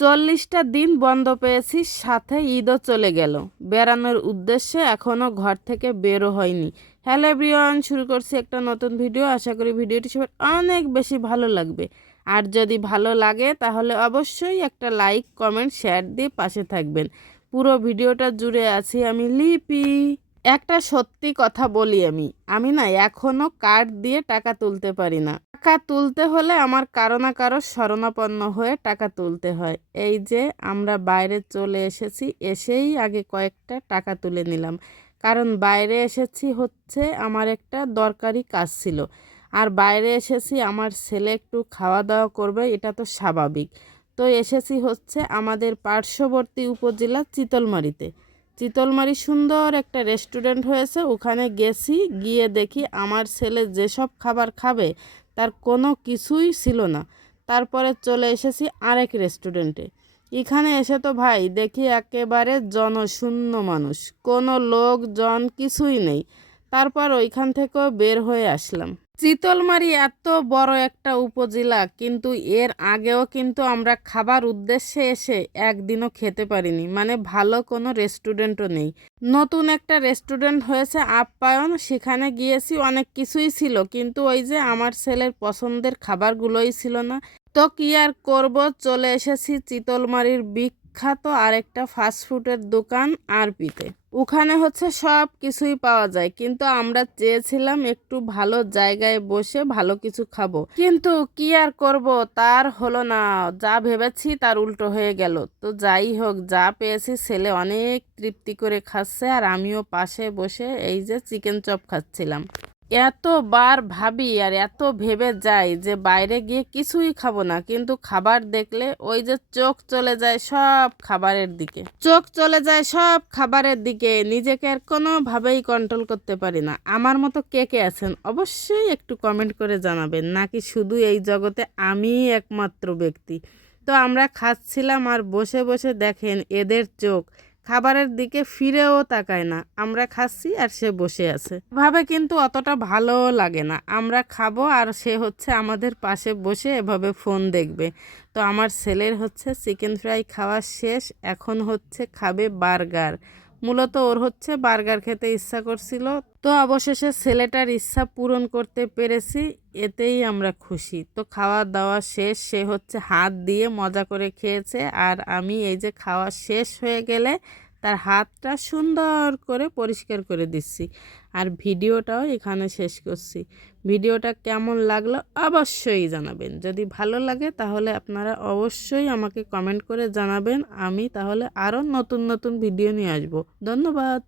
40টা দিন বন্ধ পেয়েছি, সাথে ঈদও চলে গেল। বেড়ানোর উদ্দেশ্যে এখনও ঘর থেকে বেরো হয়নি। হ্যালো এভরিওয়ান, শুরু করছি একটা নতুন ভিডিও। আশা করি ভিডিওটি সবার অনেক বেশি ভালো লাগবে। আর যদি ভালো লাগে তাহলে অবশ্যই একটা লাইক, কমেন্ট, শেয়ার দিয়ে পাশে থাকবেন। পুরো ভিডিওটা জুড়ে আছি আমি লিপি। একটা সত্যি কথা বলি, আমি না এখনো কার্ড দিয়ে টাকা তুলতে পারি না। টাকা তুলতে হলে আমার কারো না কারো শরণাপন্ন হয়ে টাকা তুলতে হয়। এই যে আমরা বাইরে চলে এসেছি, এসেই আগে কয়েকটা টাকা তুলে নিলাম। কারণ বাইরে এসেছি হচ্ছে আমার একটা দরকারি কাজ ছিল। আর বাইরে এসেছি আমার ছেলে একটু খাওয়া দাওয়া করবে, এটা তো স্বাভাবিক। তো এসেছি হচ্ছে আমাদের পার্শ্ববর্তী উপজেলা চিতলমারিতে। চিতলমারি সুন্দর একটা রেস্টুরেন্ট হয়েছে, ওখানে গেছি। গিয়ে দেখি আমার ছেলে যেসব খাবার খাবে তার কোনো কিছুই ছিল না। তারপরে চলে এসেছি আরেক রেস্টুরেন্টে। এখানে এসে তো ভাই দেখি একেবারে জনশূন্য মানুষ, কোনো লোকজন কিছুই নেই। তারপর ওইখান থেকেও বের হয়ে আসলাম। চিতলমারি এত বড় একটা উপজেলা, কিন্তু এর আগেও কিন্তু আমরা খাবার উদ্দেশ্যে এসে একদিনও খেতে পারিনি, মানে ভালো কোনো রেস্টুরেন্টও নেই। নতুন একটা রেস্টুরেন্ট হয়েছে আপ্যায়ন, সেখানে গিয়েছি, অনেক কিছুই ছিল, কিন্তু ওই যে আমার ছেলের পছন্দের খাবারগুলোই ছিল না। তো কি আর করব, চলে এসেছি চিতলমারির বিখ্যাত আরেকটা ফাস্টফুডের দোকান আরপিতে। ওখানে হচ্ছে সব কিছুই পাওয়া যায়, কিন্তু আমরা চেয়েছিলাম একটু ভালো জায়গায় বসে ভালো কিছু খাবো, কিন্তু কি আর করব, তার হলো না। যা ভেবেছি তার উল্টো হয়ে গেল। তো যাই হোক, যা পেয়েছি ছেলে অনেক তৃপ্তি করে খাচ্ছে, আর আমিও পাশে বসে এই যে চিকেন চপ খাচ্ছিলাম। এতবার ভাবি আর এত ভেবে যাই যে বাইরে গিয়ে কিছুই খাবো না, কিন্তু খাবার দেখলে ওই যে চোখ চলে যায় সব খাবারের দিকে, নিজেকে আর কোনোভাবেই কন্ট্রোল করতে পারি না। আমার মতো কে কে আছেন অবশ্যই একটু কমেন্ট করে জানাবেন, নাকি শুধু এই জগতে আমিই একমাত্র ব্যক্তি। তো আমরা খাচ্ছিলাম আর বসে বসে দেখেন এদের চোখ খাবারের দিকে ফিরেও তাকায় না। আমরা খাচ্ছি আর সে বসে আছে, এভাবে কিন্তু অতটা ভালোও লাগে না। আমরা খাবো আর সে হচ্ছে আমাদের পাশে বসে এভাবে ফোন দেখবে। তো আমার ছেলের হচ্ছে চিকেন ফ্রাই খাওয়া শেষ, এখন হচ্ছে খাবে বার্গার। মূলত ওর হচ্ছে বার্গার খেতে ইচ্ছা করছিল, তো অবশেষে ছেলেটার ইচ্ছা পূরণ করতে পেরেছি, এতেই আমরা খুশি। তো খাওয়া দাওয়া শেষ, সে হচ্ছে হাত দিয়ে মজা করে খেয়েছে, আর আমি এই যে খাওয়া শেষ হয়ে গেলে তার হাতটা সুন্দর করে পরিষ্কার করে দিচ্ছি। আর ভিডিওটাও এখানে শেষ করছি। ভিডিওটা কেমন লাগলো অবশ্যই জানাবেন। যদি ভালো লাগে তাহলে আপনারা অবশ্যই আমাকে কমেন্ট করে জানাবেন, আমি তাহলে আরও নতুন নতুন ভিডিও নিয়ে আসবো। ধন্যবাদ।